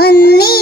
ഒന്നിനി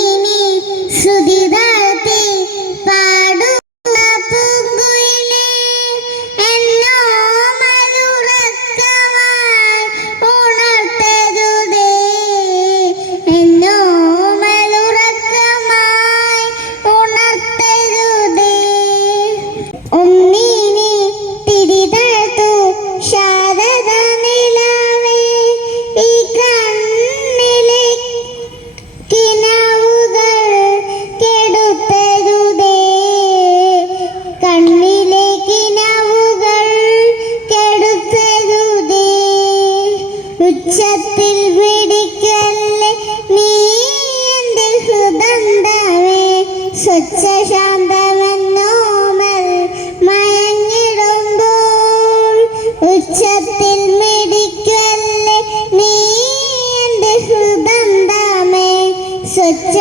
സ്വച്ഛ ശാന്തമെന്നോമൽ മയങ്ങിടുമ്പോൾ ഉച്ചത്തിൽ മിടിക്കല്ലേ നീ എന്റെ ഹൃദന്തമേ സ്വച്ഛ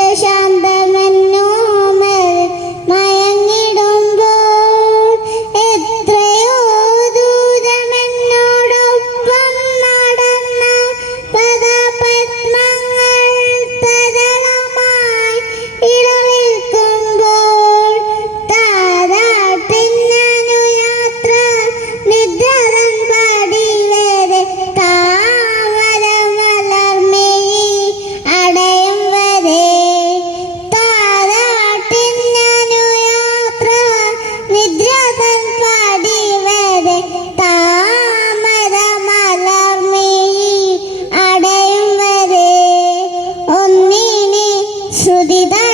সুদিদা